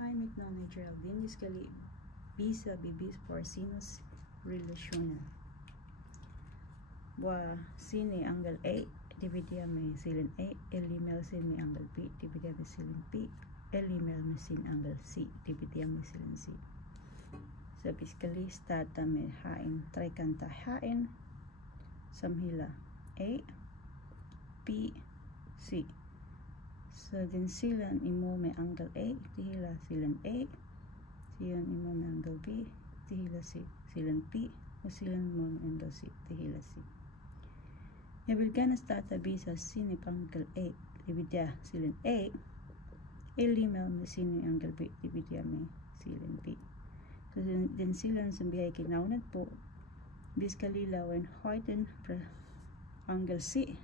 Haimik na Geraldine Iscali bisa bibis por sinus relational. Wa sini angle A dividia में sin A elimel sin में angle B dividia में sin B elimel में sin angle C dividia में sin C. So basically starta में hain trikanta hain samhila A B C. So din silan imo में angle A tihila silan A, silan imo में angle B tihila C, silan B o silan imo में angle C tihila C. Jag vill gärna starta visa sin i angle A dividerar silen A elimel med sin i angle B dividerar med silen B. Så den silen som vi har ikke navnet på, vi skal lige lave en højden fra angle C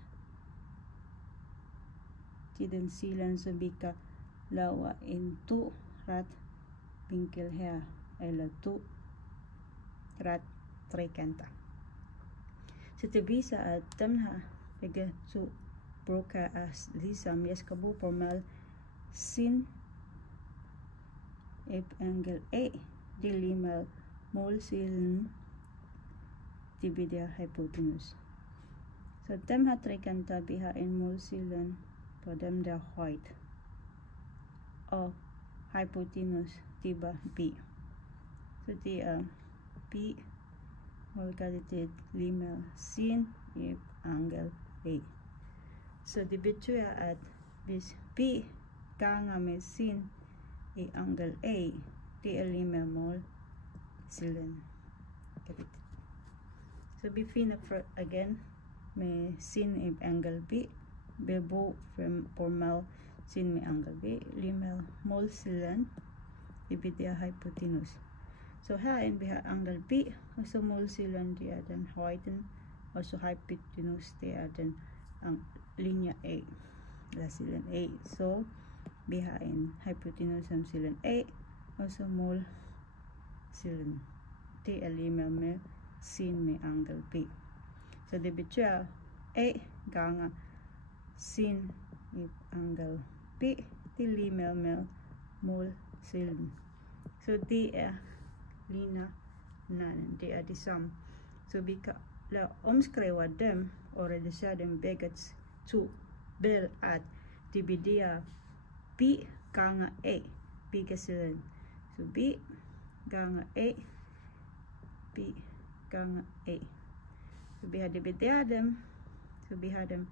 til den silen som vi kan lave en to ret vinkel her, eller to ret trekanter. Så det viser at dem her begge to bruger as ligesom jeg skal bruge på med sin angle A det er lige med målsilen dividerer hypotenus. Så dem her trekanter vi har en målsilen på dem der højt og hypotenus det var B. Så det er B multiplied lige med sin i angle A. Så det betyder at hvis B ganger med sin i angle A, det er lige med mål silen. Så vi finder igen med sin i angle B, vi bruger formel sin med angle B, lige med mål silen, dividerer hypotenus. Så herinde vi har angle B, og så målsilen det er den højden, og så hypotenus det er den linje A, eller silen A. Så vi har en hypotenus som silen A, og så målsilen. Det er lige med sin med angle B. Så det betyder A gange sin i angle B, det er lige med målsilen. Så det er ligner hinanden, det er det samme. Så vi kan omskrive dem og reducere dem begge to ved at dividere B gange A, begge sider. Så B gange A, B gange A. Så vi har divideret dem, så vi har dem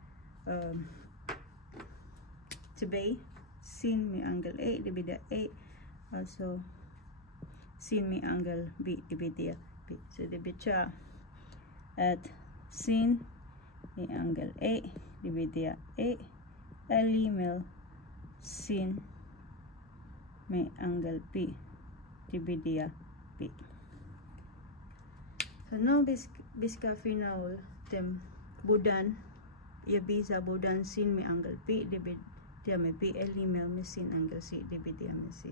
tilbage. Sin med angle A dividerer A, altså sin med angle B dividerer B. Så det betyder at sin med angle A dividerer A er lige med sin med angle B dividerer B. Så nu vi skal finde ud dem hvordan jeg viser hvordan sin med angle B dividerer med B er lige med sin angle C dividerer med C.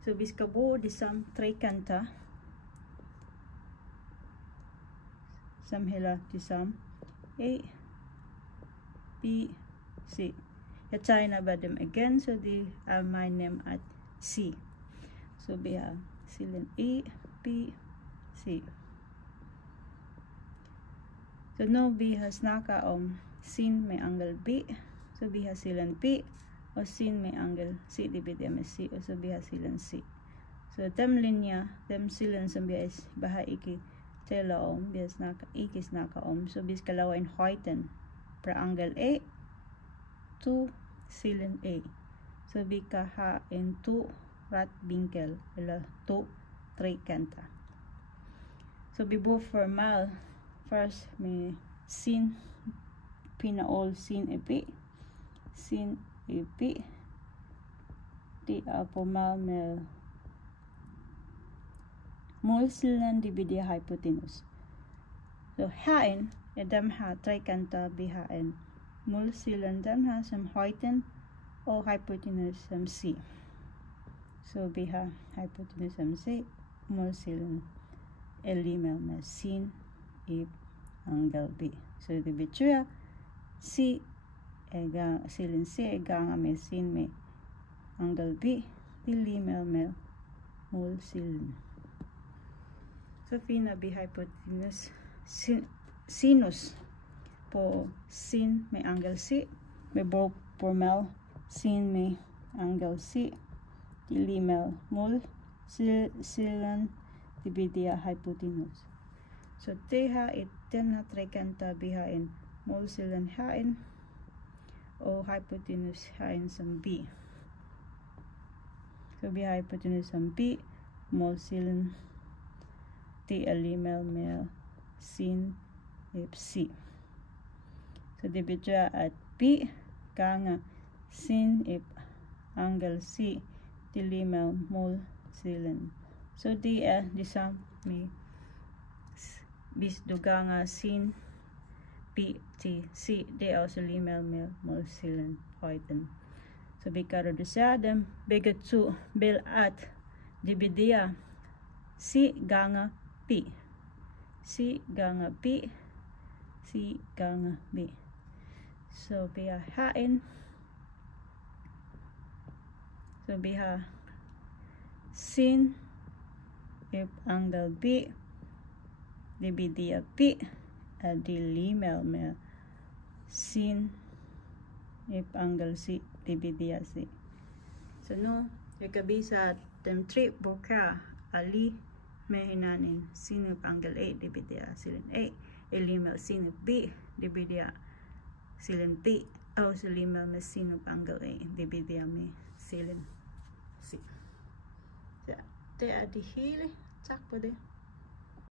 Så vi skal bruge de samme trekanter, som heller de samme A, B, C. Jeg tegner bare dem igen, så det er meget nemt at se. Så vi har silen A, B, C. Så nu vi har snakket om sin med angle B, så vi har silen B, og sin med angle C dividerer med C, og så vi har silen C. Så dem linjer, dem silen som vi har ikke taler om, vi ikke snakker om, så vi skal lave en højden fra angle A to silen A. Så vi kan have en to ret vinkel, eller to trekanter. Så vi bruger formel først med sin, finder all sin i B, sin i B, det er formel med målsilen dividerer hypotenus. Så herinde er dem her trekanter, vi har en målsilen, dem her som højden, og hypotenus som C. Så vi har hypotenus som C, målsilen er lige med sin i angle B. Så det betyder C er silen C er ganger med sin med angle B Tili mel mol silin. So fina bi hypotenuse sinus po sin may angle C, may bulk por mel sin may angle C, tili mel mol silin dividia hypotenuse. So teha iten ha trekanta bihain mol silin hain o hypotenuse hain sam B. So bi hypotenuse sam B mol silin ti alimel mel sin if C. So dividya at B kanga sin if angle C tilimel mol silin. So di sam mi bis duga nga sin P T C di also limel mol silin oiten. So bikaro desadem bigat su bil at dividya C ganga P. C ganga P. C ganga B. So biha hain. So biha sin if angle B dividia P dilimel mel sin if angle C dividia C. So no, yakabisa tem 3 boka ali mehinanin sin if angle A dividia silin A elimel sin if B dividia silin P o silimel me sin if angle A dividia me silin C. Te adihili tak po de.